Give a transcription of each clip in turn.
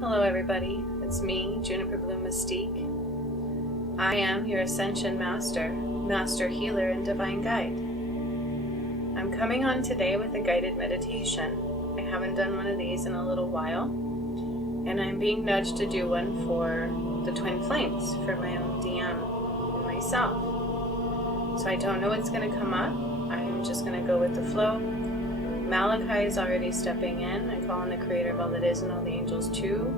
Hello everybody, it's me, Juniper Bloom Mystique. I am your Ascension Master, Master Healer, and Divine Guide. I'm coming on today with a guided meditation. I haven't done one of these in a little while, and I'm being nudged to do one for the Twin Flames, for my own DM and myself. So I don't know what's going to come up. I'm just going to go with the flow. Malachi is already stepping in. I call on the creator of all that is and all the angels too.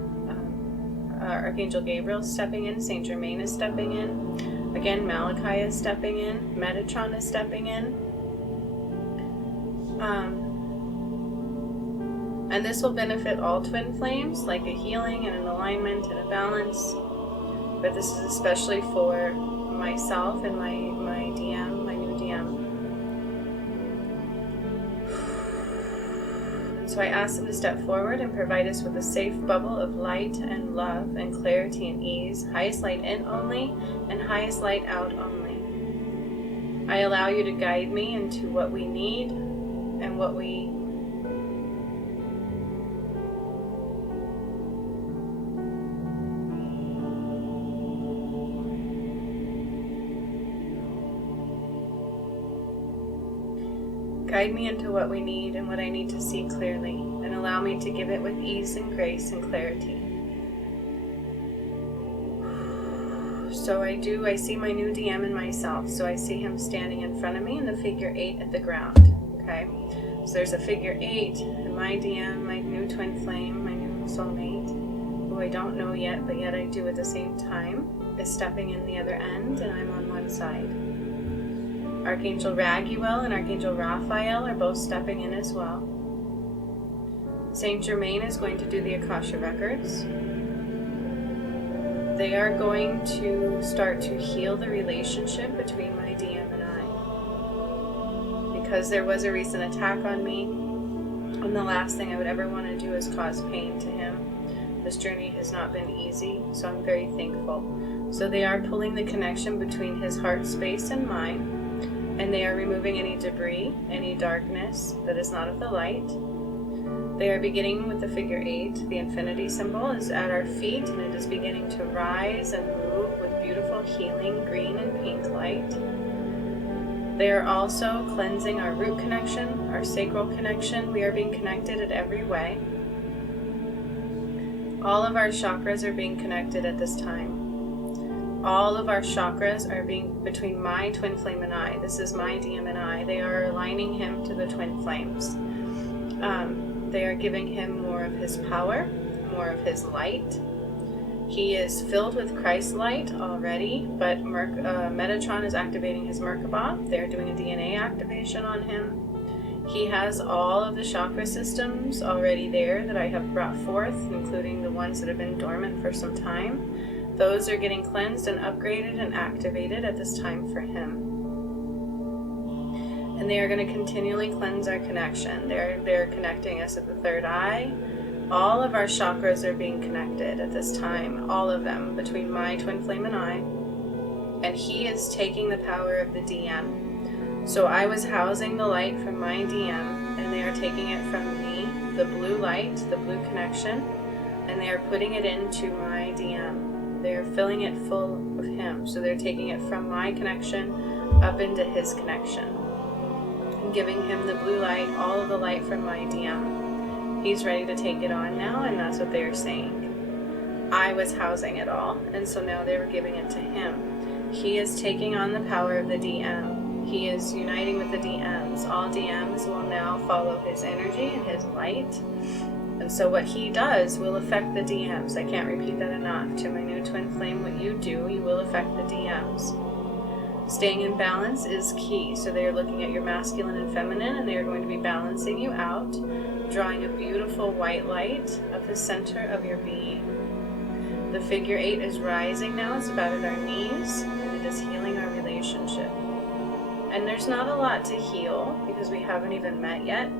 Archangel Gabriel is stepping in. Saint Germain is stepping in. Again, Malachi is stepping in. Metatron is stepping in. And this will benefit all twin flames, like a healing and an alignment and a balance. But this is especially for myself and my DM, my new DM. So I ask him to step forward and provide us with a safe bubble of light and love and clarity and ease, highest light in only and highest light out only. I allow you to guide me into what we need and what we Guide me into what we need and what I need to see clearly, and allow me to give it with ease and grace and clarity. So I see my new DM in myself. So I see him standing in front of me in the figure 8 at the ground. Okay? So there's a figure 8, and my DM, my new twin flame, my new soulmate, who I don't know yet, but yet I do at the same time, is stepping in the other end, and I'm on one side. Archangel Raguel and Archangel Raphael are both stepping in as well. Saint Germain is going to do the Akasha records. They are going to start to heal the relationship between my DM and I. Because there was a recent attack on me, and the last thing I would ever want to do is cause pain to him. This journey has not been easy, so I'm very thankful. So they are pulling the connection between his heart space and mine. And they are removing any debris, any darkness that is not of the light. They are beginning with the figure 8. The infinity symbol is at our feet, and it is beginning to rise and move with beautiful healing green and pink light. They are also cleansing our root connection, our sacral connection. We are being connected in every way. All of our chakras are being connected at this time. All of our chakras are being between my twin flame and I. This is my DM and I. They are aligning him to the twin flames. They are giving him more of his power, more of his light. He is filled with Christ light already, but Metatron is activating his Merkaba. They're doing a DNA activation on him. He has all of the chakra systems already there that I have brought forth, including the ones that have been dormant for some time. Those are getting cleansed and upgraded and activated at this time for him. And they are going to continually cleanse our connection. They're connecting us at the third eye. All of our chakras are being connected at this time. All of them, between my twin flame and I. And he is taking the power of the DM. So I was housing the light from my DM, and they are taking it from me, the blue light, the blue connection, and they are putting it into my DM. They're filling it full of him. So they're taking it from my connection up into his connection. And giving him the blue light, all of the light from my DM. He's ready to take it on now, and that's what they're saying. I was housing it all, and so now they were giving it to him. He is taking on the power of the DM. He is uniting with the DMs. All DMs will now follow his energy and his light. And so what he does will affect the DMs. I can't repeat that enough. To my new twin flame, what you do, you will affect the DMs. Staying in balance is key. So they are looking at your masculine and feminine, and they are going to be balancing you out, drawing a beautiful white light of the center of your being. The figure 8 is rising now. It's about at our knees, and it is healing our relationship. And there's not a lot to heal because we haven't even met yet.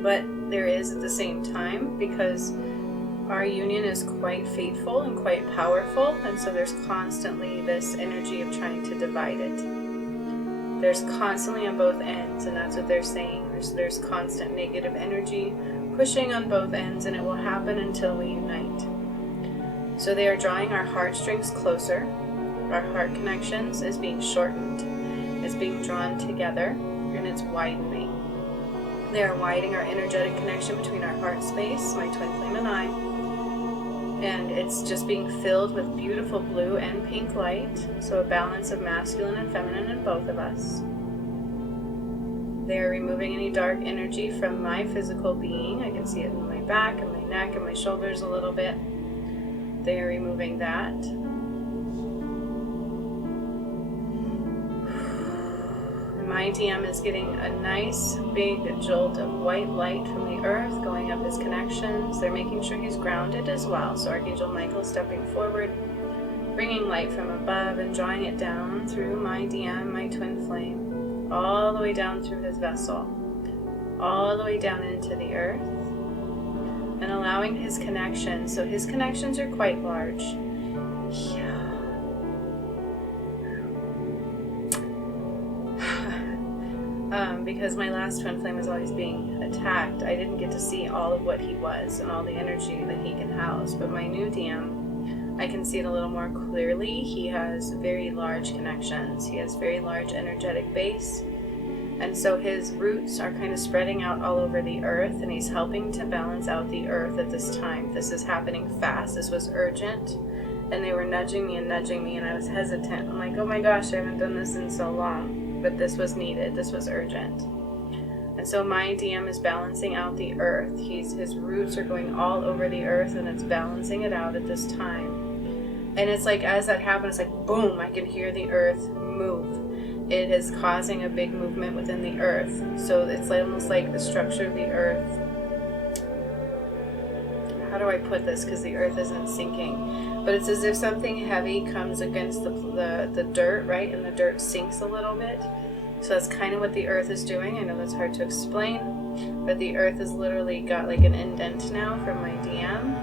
But there is at the same time, because our union is quite fateful and quite powerful, and so there's constantly this energy of trying to divide it. There's constantly on both ends, and that's what they're saying. There's constant negative energy pushing on both ends, and it will happen until we unite. So they are drawing our heartstrings closer. Our heart connections is being shortened. It's being drawn together, and it's widening. They are widening our energetic connection between our heart space, my twin flame and I, and it's just being filled with beautiful blue and pink light, so a balance of masculine and feminine in both of us. They are removing any dark energy from my physical being. I can see it in my back and my neck and my shoulders a little bit. They are removing that. My DM is getting a nice big jolt of white light from the earth going up his connections. They're making sure he's grounded as well. So Archangel Michael stepping forward, bringing light from above and drawing it down through my DM, my twin flame, all the way down through his vessel, all the way down into the earth, and allowing his connections. So his connections are quite large. Yeah. Because my last twin flame was always being attacked, I didn't get to see all of what he was and all the energy that he can house. But my new DM, I can see it a little more clearly. He has very large connections. He has very large energetic base. And so his roots are kind of spreading out all over the earth, and he's helping to balance out the earth at this time. This is happening fast. This was urgent. And they were nudging me, and I was hesitant. I'm like, oh my gosh, I haven't done this in so long. But this was needed. This was urgent. And so my DM is balancing out the earth. His roots are going all over the earth, and it's balancing it out at this time. And it's like, as that happens, it's like, boom, I can hear the earth move. It is causing a big movement within the earth. So it's almost like the structure of the earth. How do I put this? Because the earth isn't sinking. But it's as if something heavy comes against the dirt, right? And the dirt sinks a little bit. So that's kind of what the earth is doing. I know that's hard to explain. But the earth has literally got like an indent now from my DM.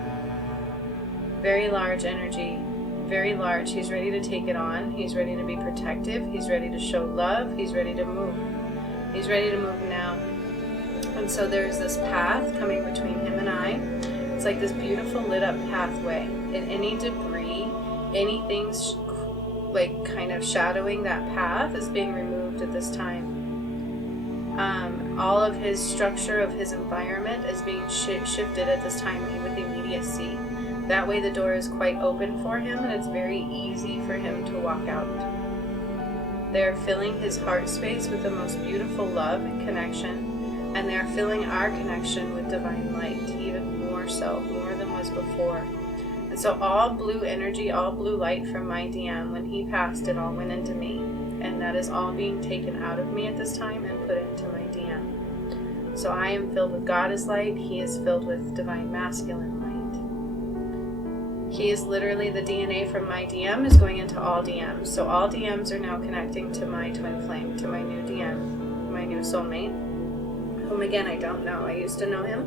Very large energy. Very large. He's ready to take it on. He's ready to be protective. He's ready to show love. He's ready to move. He's ready to move now. And so there's this path coming between him and I. It's like this beautiful lit up pathway. And any debris, anything like kind of shadowing that path is being removed at this time. All of his structure of his environment is being shifted at this time with immediacy. That way the door is quite open for him, and it's very easy for him to walk out. They're filling his heart space with the most beautiful love and connection, and they're filling our connection with divine light, even more so, more than was before. And so all blue energy, all blue light from my DM, when he passed, it all went into me. And that is all being taken out of me at this time and put into my DM. So I am filled with goddess light. He is filled with divine masculine light. He is literally, the DNA from my DM is going into all DMs. So all DMs are now connecting to my twin flame, to my new DM, my new soulmate, whom again I don't know. I used to know him.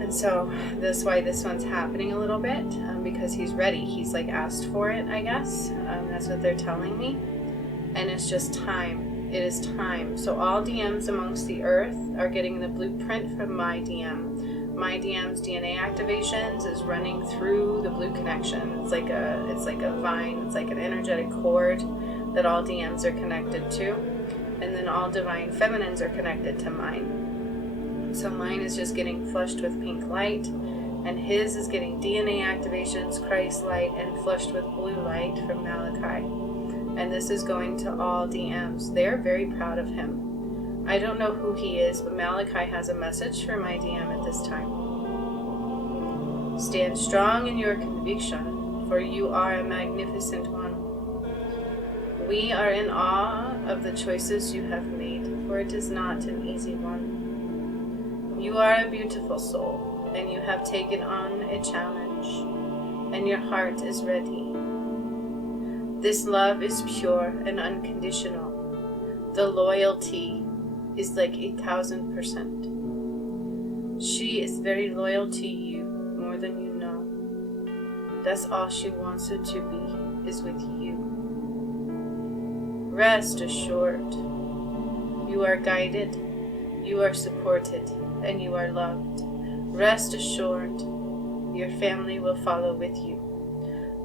And so that's why this one's happening a little bit, because he's ready. He's like asked for it, I guess. That's what they're telling me. And it's just time. It is time. So all DMs amongst the earth are getting the blueprint from my DM. My DM's DNA activations is running through the blue connection. It's like a vine. It's like an energetic cord that all DMs are connected to. And then all divine feminines are connected to mine. So mine is just getting flushed with pink light, and his is getting DNA activations, Christ light, and flushed with blue light from Malachi. And this is going to all DMs. They're very proud of him. I don't know who he is, but Malachi has a message for my DM at this time. Stand strong in your conviction, for you are a magnificent one. We are in awe of the choices you have made, for it is not an easy one. You are a beautiful soul, and you have taken on a challenge, and your heart is ready. This love is pure and unconditional. The loyalty is like 1,000%. She is very loyal to you, more than you know. That's all she wants it to be, is with you. Rest assured, you are guided, You are supported and you are loved. Rest assured, your family will follow with you.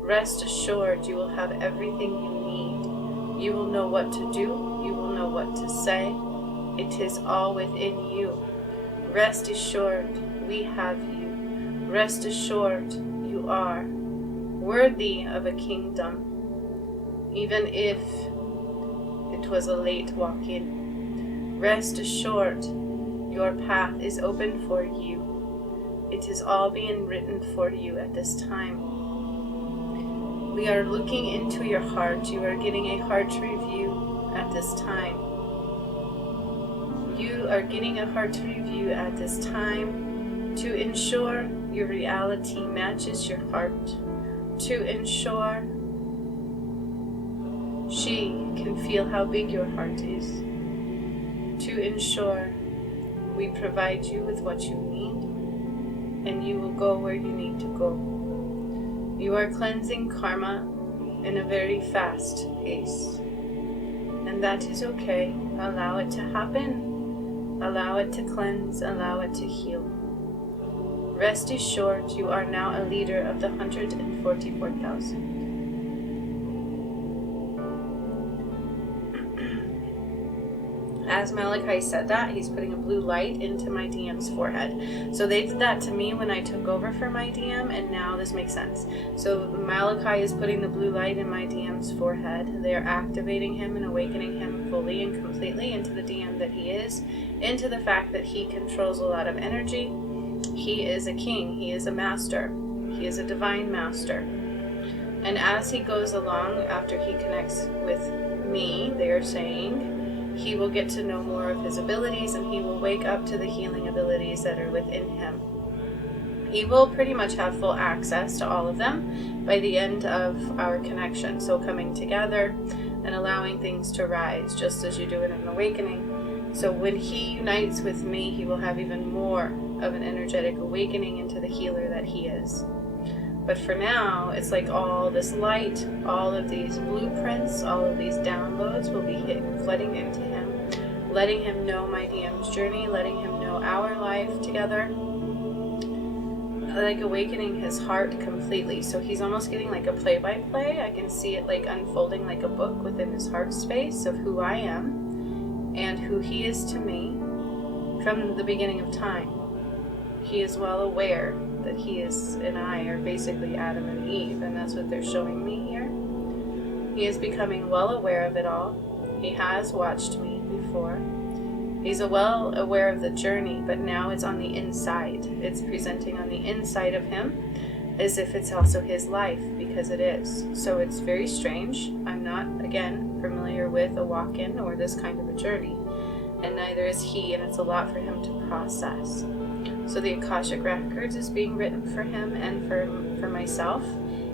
Rest assured, you will have everything you need. You will know what to do. You will know what to say. It is all within you. Rest assured, we have you. Rest assured, you are worthy of a kingdom, even if it was a late walk-in. Rest assured, your path is open for you. It is all being written for you at this time. We are looking into your heart. You are getting a heart review at this time. You are getting a heart review at this time to ensure your reality matches your heart, to ensure she can feel how big your heart is, to ensure we provide you with what you need, and you will go where you need to go. You are cleansing karma in a very fast pace, and that is okay. Allow it to happen. Allow it to cleanse. Allow it to heal. Rest assured, you are now a leader of the 144,000. As Malachi said that, he's putting a blue light into my DM's forehead. So they did that to me when I took over for my DM, and now this makes sense. So Malachi is putting the blue light in my DM's forehead. They're activating him and awakening him fully and completely into the DM that he is, into the fact that he controls a lot of energy. He is a king. He is a master. He is a divine master. And as he goes along, after he connects with me, they are saying, he will get to know more of his abilities, and he will wake up to the healing abilities that are within him. He will pretty much have full access to all of them by the end of our connection. So coming together and allowing things to rise, just as you do in an awakening. So when he unites with me, he will have even more of an energetic awakening into the healer that he is. But for now, it's like all this light, all of these blueprints, all of these downloads will be flooding into him, letting him know my DM's journey, letting him know our life together, like awakening his heart completely. So he's almost getting like a play-by-play. I can see it like unfolding like a book within his heart space of who I am and who he is to me from the beginning of time. He is well aware that he is and I are basically Adam and Eve, and that's what they're showing me here. He is becoming well aware of it all. He has watched me before. He's well aware of the journey, but now it's on the inside. It's presenting on the inside of him as if it's also his life, because it is. So it's very strange. I'm not, again, familiar with a walk-in or this kind of a journey, and neither is he, and it's a lot for him to process. So the Akashic Records is being written for him and for myself,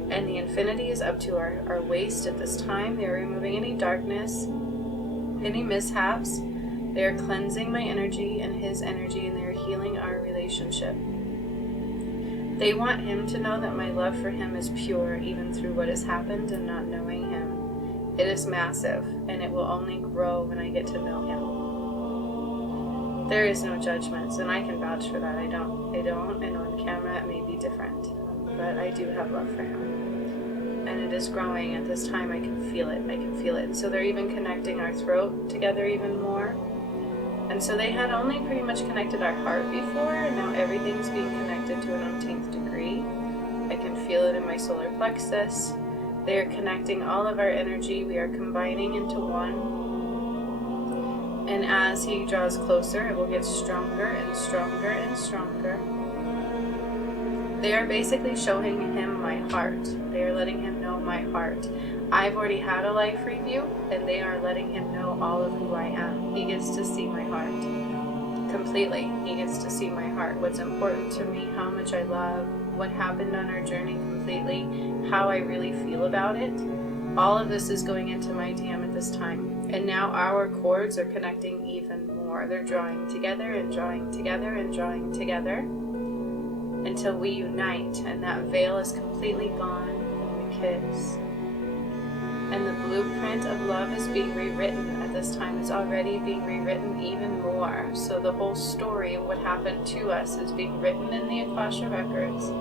and the infinity is up to our waist at this time. They're removing any darkness, any mishaps. They're cleansing my energy and his energy, and they're healing our relationship. They want him to know that my love for him is pure, even through what has happened and not knowing him. It is massive, and it will only grow when I get to know him. There is no judgments, and I can vouch for that. I don't, and on camera it may be different, but I do have love for him, and it is growing at this time. I can feel it. And so they're even connecting our throat together even more, and so they had only pretty much connected our heart before, and now everything's being connected to an 10th degree. I can feel it in my solar plexus. They are connecting all of our energy. We are combining into one. And as he draws closer, it will get stronger and stronger and stronger. They are basically showing him my heart. They are letting him know my heart. I've already had a life review, and they are letting him know all of who I am. He gets to see my heart completely. He gets to see my heart, what's important to me, how much I love, what happened on our journey completely, how I really feel about it. All of this is going into my DM at this time. And now our cords are connecting even more. They're drawing together and drawing together and drawing together until we unite, and that veil is completely gone, and we kiss. And the blueprint of love is being rewritten at this time is already being rewritten even more. So the whole story of what happened to us is being written in the Akasha records.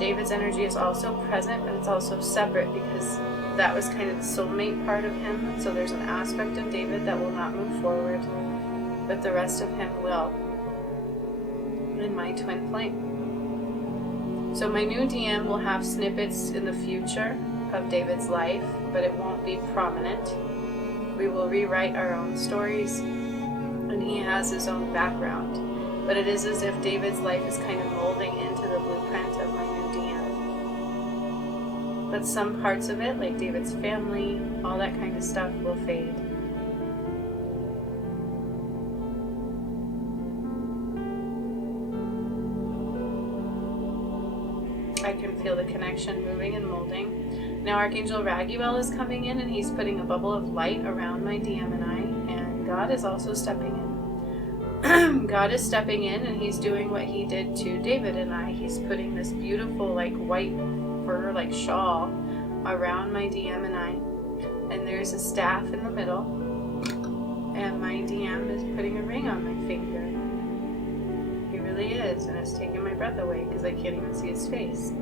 David's energy is also present, but it's also separate because that was kind of the soulmate part of him. So there's an aspect of David that will not move forward, but the rest of him will, in my twin flame. So my new DM will have snippets in the future of David's life, but it won't be prominent. We will rewrite our own stories, and he has his own background. But it is as if David's life is kind of molding into the blueprint of my new DM. But some parts of it, like David's family, all that kind of stuff, will fade. I can feel the connection moving and molding. Now Archangel Raguel is coming in, and he's putting a bubble of light around my DM and I, and God is also stepping in. God is stepping in, and he's doing what he did to David and I. He's putting this beautiful like white fur like shawl around my DM and I, and there's a staff in the middle, and my DM is putting a ring on my finger. He really is, and it's taking my breath away because I can't even see his face.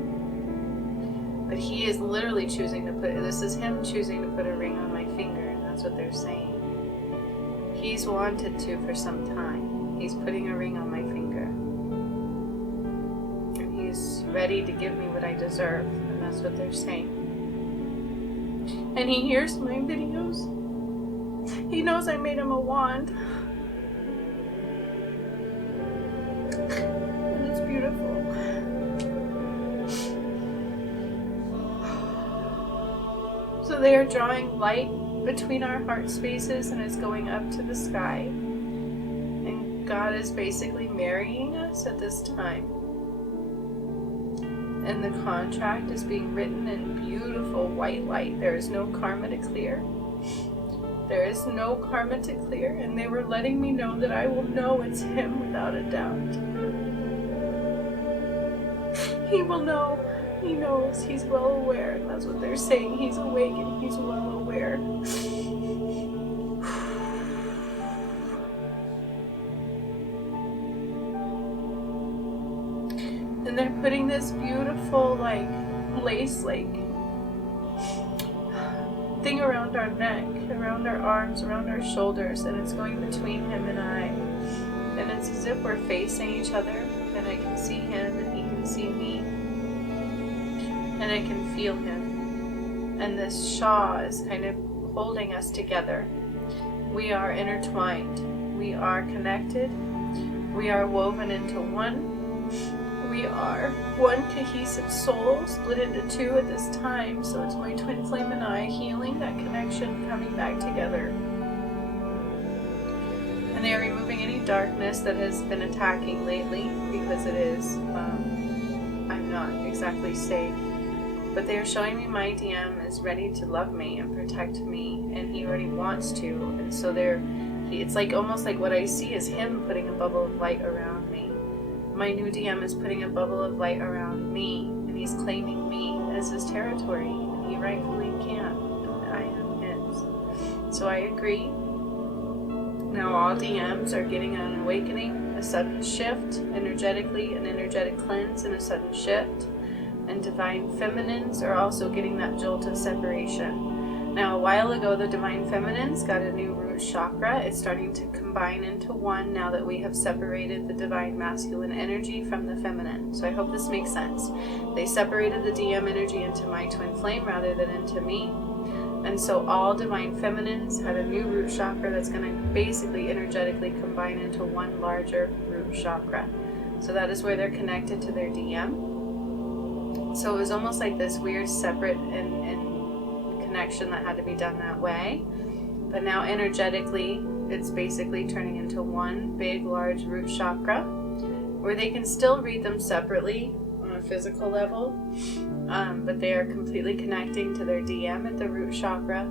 But he is literally choosing to this is him choosing to put a ring on my finger, and that's what they're saying. He's wanted to for some time. He's putting a ring on my finger. And he's ready to give me what I deserve, and that's what they're saying. And he hears my videos. He knows I made him a wand. And it's beautiful. So they are drawing light between our heart spaces, and it's going up to the sky. And God is basically marrying us at this time. And the contract is being written in beautiful white light. There is no karma to clear. There is no karma to clear, and they were letting me know that I will know it's him without a doubt. He will know. He knows. He's well aware, and that's what they're saying. He's awakened. He's well aware. And they're putting this beautiful, like, lace, like, thing around our neck, around our arms, around our shoulders, and it's going between him and I. And it's as if we're facing each other, and I can see him, and he can see me. And I can feel him. And this Shah is kind of holding us together. We are intertwined. We are connected. We are woven into one. We are one cohesive soul, split into two at this time. So it's my twin flame and I healing that connection, coming back together. And they are removing any darkness that has been attacking lately, because it is, I'm not exactly safe. But they are showing me my DM is ready to love me and protect me, and he already wants to. And so it's like almost like what I see is him putting a bubble of light around me. My new DM is putting a bubble of light around me, and he's claiming me as his territory, and he rightfully can, and I am his. So I agree. Now all DMs are getting an awakening, a sudden shift, energetically, an energetic cleanse, and a sudden shift. And divine feminines are also getting that jolt of separation. Now, a while ago, the divine feminines got a new root chakra. It's starting to combine into one now that we have separated the divine masculine energy from the feminine. So I hope this makes sense. They separated the DM energy into my twin flame rather than into me. And so all divine feminines had a new root chakra that's going to basically energetically combine into one larger root chakra. So that is where they're connected to their DM. So it was almost like this weird separate and connection that had to be done that way. But now energetically, it's basically turning into one big, large root chakra, where they can still read them separately on a physical level, but they are completely connecting to their DM at the root chakra.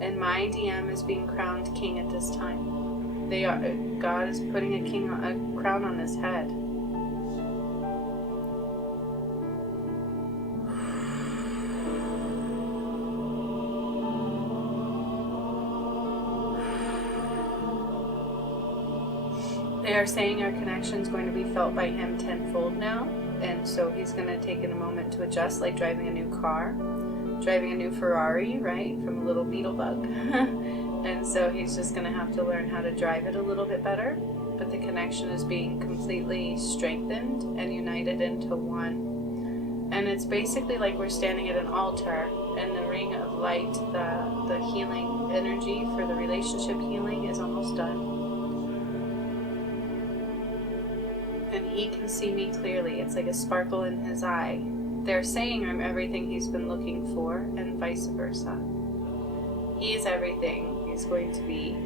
And my DM is being crowned king at this time. God is putting a crown on his head. They're saying our connection is going to be felt by him tenfold now, and so he's going to take in a moment to adjust, like driving a new car, driving a new Ferrari, right, from a little beetle bug. And so he's just going to have to learn how to drive it a little bit better, but the connection is being completely strengthened and united into one. And it's basically like we're standing at an altar, and the ring of light, the healing energy for the relationship healing is almost done. And he can see me clearly. It's like a sparkle in his eye. They're saying I'm everything he's been looking for, and vice versa. He is everything. He's going to be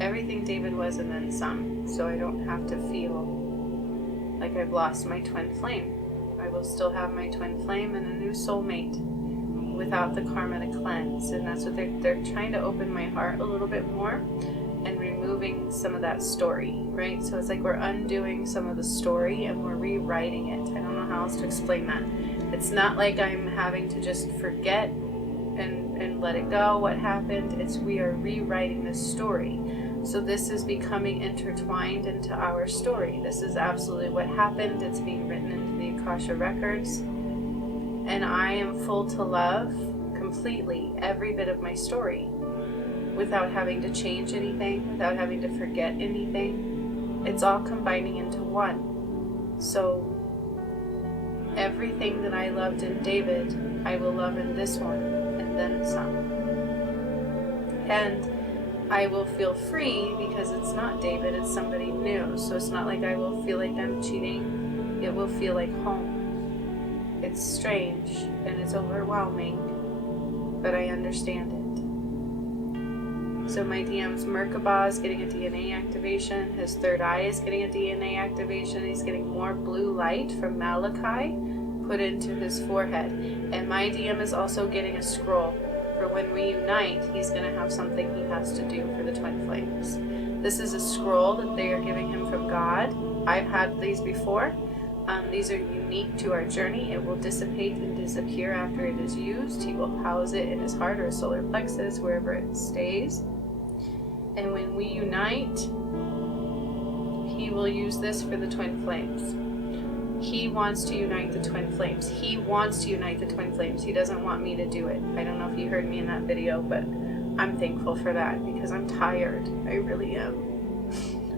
everything David was and then some. So I don't have to feel like I've lost my twin flame. I will still have my twin flame and a new soulmate without the karma to cleanse. And that's what they're trying to open my heart a little bit more and removing some of that story, right? So it's like we're undoing some of the story and we're rewriting it. I don't know how else to explain that. It's not like I'm having to just forget and let it go what happened. It's we are rewriting this story. So this is becoming intertwined into our story. This is absolutely what happened. It's being written into the Akasha records. And I am full to love completely every bit of my story without having to change anything, without having to forget anything. It's all combining into one. So everything that I loved in David, I will love in this one, and then some. And I will feel free because it's not David, it's somebody new. So it's not like I will feel like I'm cheating. It will feel like home. It's strange and it's overwhelming, but I understand it. So my DM's Merkabah is getting a DNA activation. His third eye is getting a DNA activation. He's getting more blue light from Malachi put into his forehead. And my DM is also getting a scroll. For when we unite, he's going to have something he has to do for the twin flames. This is a scroll that they are giving him from God. I've had these before. These are unique to our journey. It will dissipate and disappear after it is used. He will house it in his heart or his solar plexus, wherever it stays. And when we unite, he will use this for the twin flames. He wants to unite the twin flames. He wants to unite the twin flames. He doesn't want me to do it. I don't know if you heard me in that video, but I'm thankful for that because I'm tired. I really am.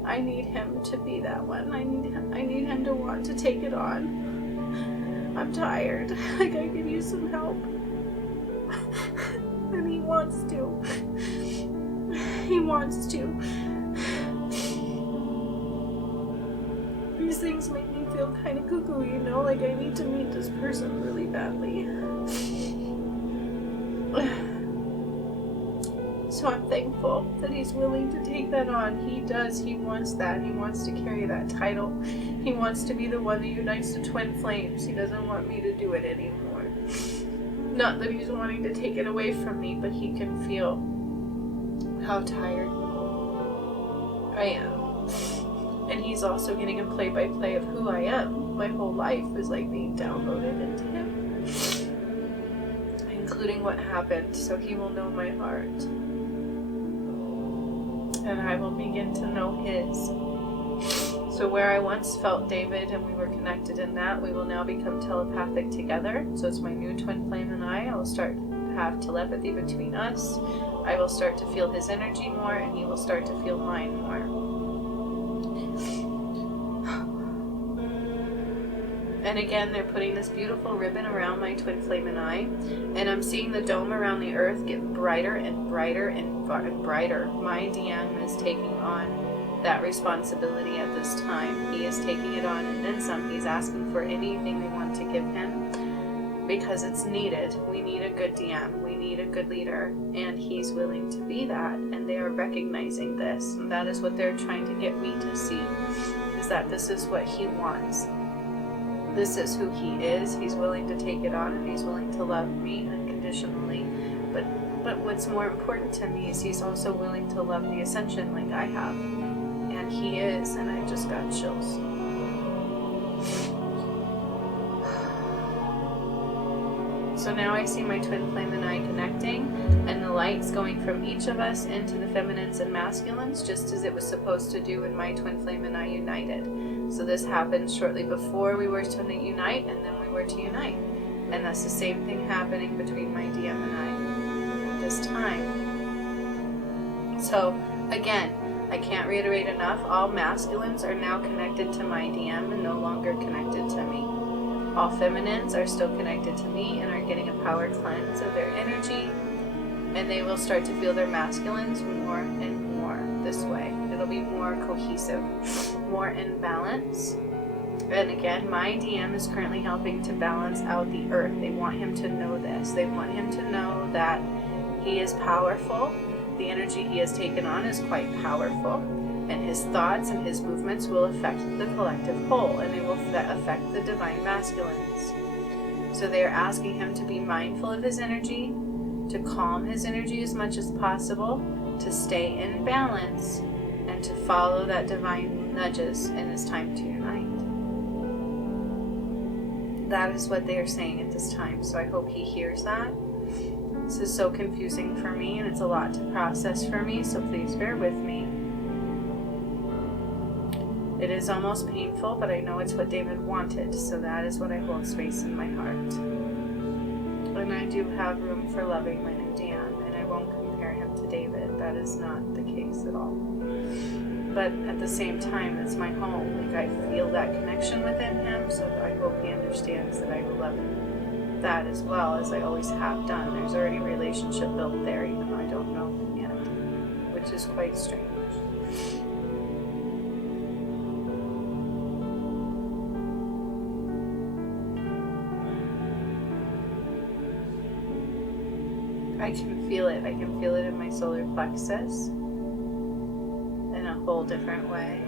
I need him to be that one. I need him to want to take it on. I'm tired. Like I could use some help. And he wants to. He wants to. These things make me feel kind of cuckoo, you know? Like I need to meet this person really badly. So I'm thankful that he's willing to take that on. He does. He wants that. He wants to carry that title. He wants to be the one that unites the twin flames. He doesn't want me to do it anymore. Not that he's wanting to take it away from me, but he can feel how tired I am. And he's also getting a play-by-play of who I am. My whole life is like being downloaded into him, including what happened, so he will know my heart. And I will begin to know his. So where I once felt David and we were connected in that, we will now become telepathic together. So it's my new twin flame and I will start to have telepathy between us. I will start to feel his energy more and he will start to feel mine more. And again, they're putting this beautiful ribbon around my twin flame and I, and I'm seeing the dome around the earth get brighter and brighter and brighter. My DM is taking on that responsibility at this time. He is taking it on and then some. He's asking for anything they want to give him because it's needed. We need a good DM. We need a good leader, and he's willing to be that, and they are recognizing this, and that is what they're trying to get me to see, is that this is what he wants. This is who he is. He's willing to take it on and he's willing to love me unconditionally. But what's more important to me is he's also willing to love the ascension like I have. And he is, and I just got chills. So now I see my twin flame and I connecting, and the light's going from each of us into the feminines and masculines, just as it was supposed to do when my twin flame and I united. So this happened shortly before we were to unite, and then we were to unite. And that's the same thing happening between my DM and I at this time. So again, I can't reiterate enough, all masculines are now connected to my DM and no longer connected to me. All feminines are still connected to me and are getting a power cleanse of their energy, and they will start to feel their masculines more and more this way. It'll be more cohesive, more in balance. And again, my DM is currently helping to balance out the earth. They want him to know this. They want him to know that he is powerful. The energy he has taken on is quite powerful, and his thoughts and his movements will affect the collective whole, and they will affect the divine masculines. So they are asking him to be mindful of his energy, to calm his energy as much as possible, to stay in balance, and to follow that divine nudges in his time to unite. That is what they are saying at this time, so I hope he hears that. This is so confusing for me, and it's a lot to process for me, so please bear with me. It is almost painful, but I know it's what David wanted, so that is what I hold space in my heart. And I do have room for loving my new DM, and I won't compare him to David. That is not the case at all. But at the same time, it's my home. Like, I feel that connection within him, so I hope he understands that I will love that as well, as I always have done. There's already a relationship built there, even though I don't know him yet, which is quite strange. I can feel it. I can feel it in my solar plexus in a whole different way.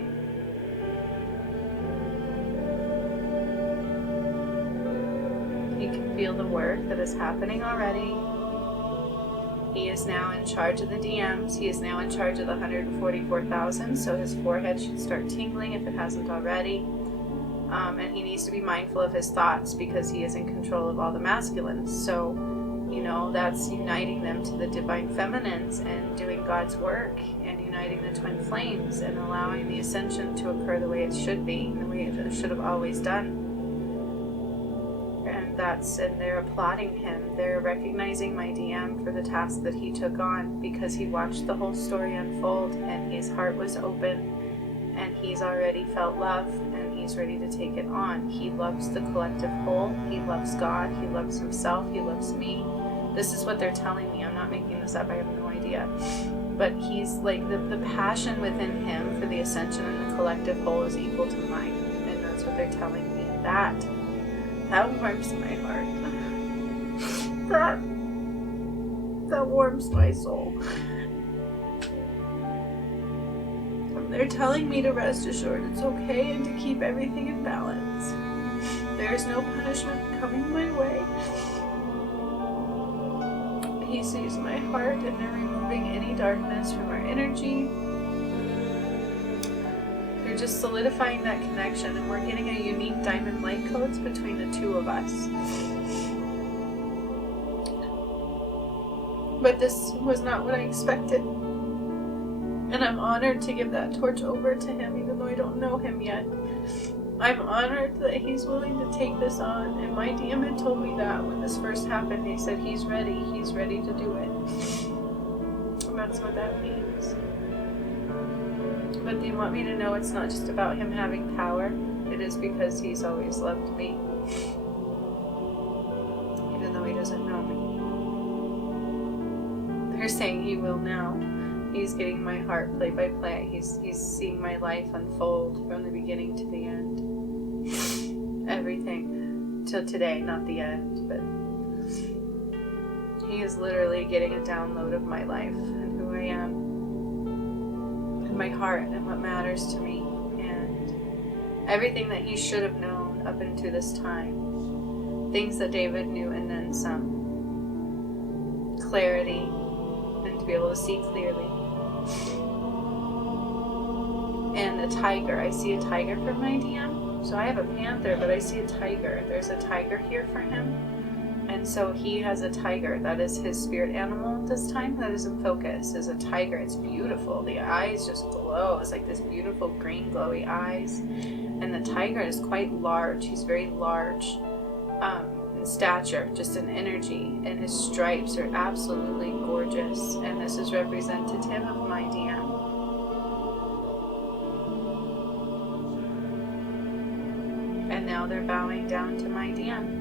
You can feel the work that is happening already. He is now in charge of the DMs. He is now in charge of the 144,000, so his forehead should start tingling if it hasn't already. And he needs to be mindful of his thoughts because he is in control of all the masculines. So, you know, that's uniting them to the divine feminines and doing God's work and uniting the twin flames and allowing the ascension to occur the way it should be, the way it should have always done. And they're applauding him. They're recognizing my DM for the task that he took on because he watched the whole story unfold and his heart was open and he's already felt love and he's ready to take it on. He loves the collective whole. He loves God. He loves himself. He loves me. This is what they're telling me. I'm not making this up. I have no idea. But he's like, the passion within him for the ascension and the collective whole is equal to mine. And that's what they're telling me. That warms my heart. That warms my soul. They're telling me to rest assured it's okay and to keep everything in balance. There's no punishment coming my way. He sees my heart and they're removing any darkness from our energy. They're just solidifying that connection, and we're getting a unique diamond light codes between the two of us. But this was not what I expected. And I'm honored to give that torch over to him, even though I don't know him yet. I'm honored that he's willing to take this on, and my DM had told me that when this first happened. He said he's ready to do it. And that's what that means. But they want me to know it's not just about him having power. It is because he's always loved me. Even though he doesn't know me. They're saying he will now. He's getting my heart play by play. He's seeing my life unfold from the beginning to the end. Everything. Till today, not the end, but he is literally getting a download of my life and who I am. My heart and what matters to me, and everything that he should have known up until this time, things that David knew and then some, clarity and to be able to see clearly. And the tiger, I see a tiger for my DM. So I have a panther, but I see a tiger. There's a tiger here for him, And so he has a tiger. That is his spirit animal at this time. That is in focus, is a tiger. It's beautiful. The eyes just glow. It's like this beautiful green glowy eyes. And the tiger is quite large. He's very large in stature, just in energy. And his stripes are absolutely gorgeous. And this is representative of my DM. And now they're bowing down to my DM.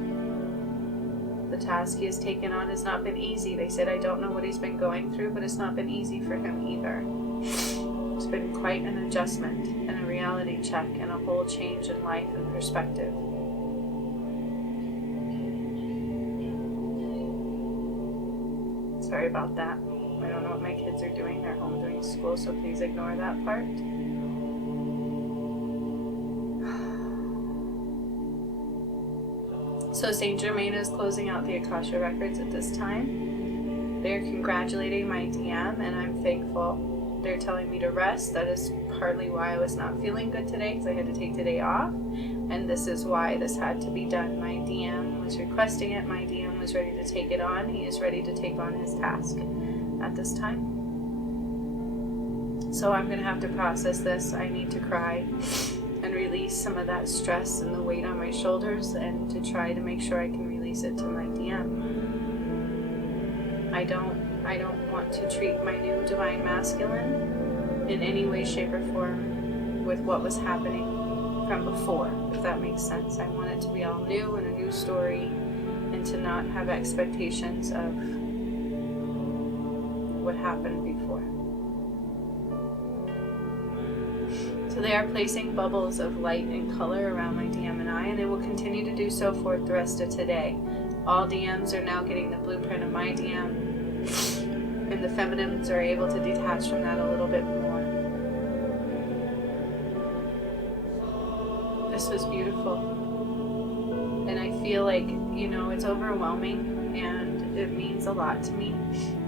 The task he has taken on has not been easy. They said, I don't know what he's been going through, but it's not been easy for him either. It's been quite an adjustment and a reality check and a whole change in life and perspective. Sorry about that. I don't know what my kids are doing. They're home doing school, so please ignore that part. So Saint Germain is closing out the Akasha records at this time. They're congratulating my DM, and I'm thankful. They're telling me to rest. That is partly why I was not feeling good today, because I had to take today off. And this is why this had to be done. My DM was requesting it. My DM was ready to take it on. He is ready to take on his task at this time. So I'm going to have to process this. I need to cry and release some of that stress and the weight on my shoulders, and to try to make sure I can release it to my DM. I don't want to treat my new divine masculine in any way, shape, or form with what was happening from before, if that makes sense. I want it to be all new and a new story, and to not have expectations of what happened before. So they are placing bubbles of light and color around my DM and I, and they will continue to do so for the rest of today. All DMs are now getting the blueprint of my DM, and the feminines are able to detach from that a little bit more. This was beautiful. And I feel like, it's overwhelming, and it means a lot to me.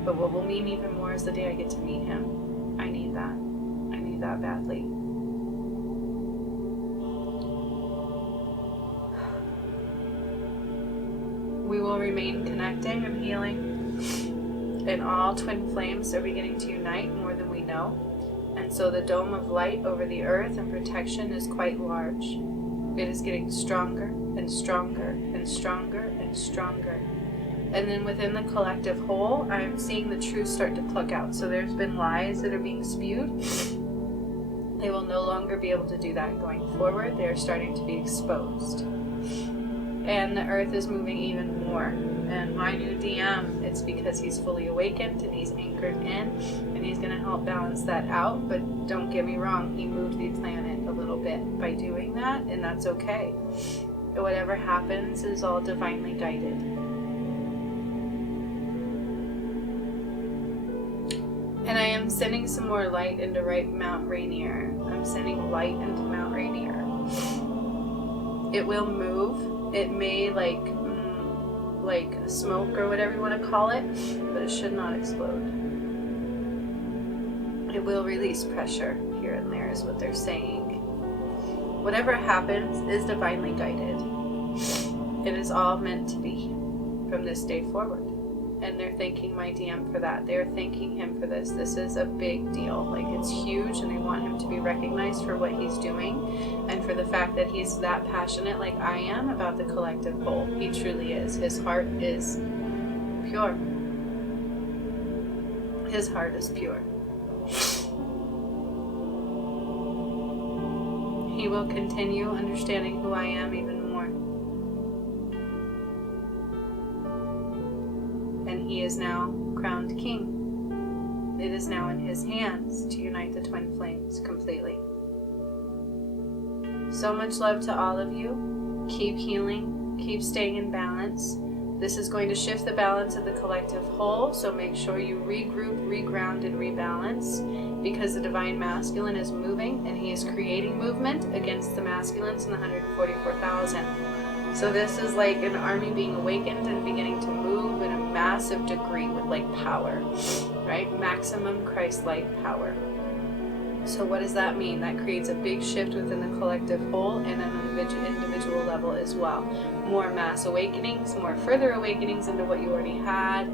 But what will mean even more is the day I get to meet him. I need that. I need that badly. We will remain connecting and healing, and all twin flames are beginning to unite more than we know. And so the dome of light over the earth and protection is quite large. It is getting stronger and stronger and stronger and stronger. And then within the collective whole, I am seeing the truth start to pluck out. So there's been lies that are being spewed. They will no longer be able to do that going forward. They are starting to be exposed. And the earth is moving even more. And my new DM, it's because he's fully awakened and he's anchored in, and he's going to help balance that out. But don't get me wrong, he moved the planet a little bit by doing that, and that's okay. Whatever happens is all divinely guided. And I am sending some more light into Mount Rainier. I'm sending light into Mount Rainier. It will move. It may like smoke or whatever you want to call it, but it should not explode. It will release pressure here and there is what they're saying. Whatever happens is divinely guided. It is all meant to be from this day forward. And they're thanking my DM for that. They're thanking him for this. This is a big deal. Like, it's huge, and they want him to be recognized for what he's doing, and for the fact that he's that passionate, like I am, about the collective whole. He truly is. His heart is pure. His heart is pure. He will continue understanding who I am even more. And he is now crowned king. It is now in his hands to unite the twin flames completely. So much love to all of you. Keep healing. Keep staying in balance. This is going to shift the balance of the collective whole, so make sure you regroup, reground, and rebalance, because the divine masculine is moving, and he is creating movement against the masculines in the 144,000. So this is like an army being awakened and beginning to move in a massive degree with like power, right? Maximum Christ-like power. So what does that mean? That creates a big shift within the collective whole and an individual level as well. More mass awakenings, more further awakenings into what you already had,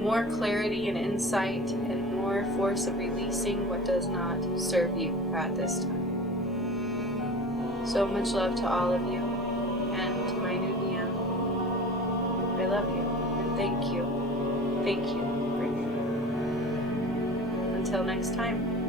more clarity and insight, and more force of releasing what does not serve you at this time. So much love to all of you, and to my new DM. I love you, and thank you for you. Until next time.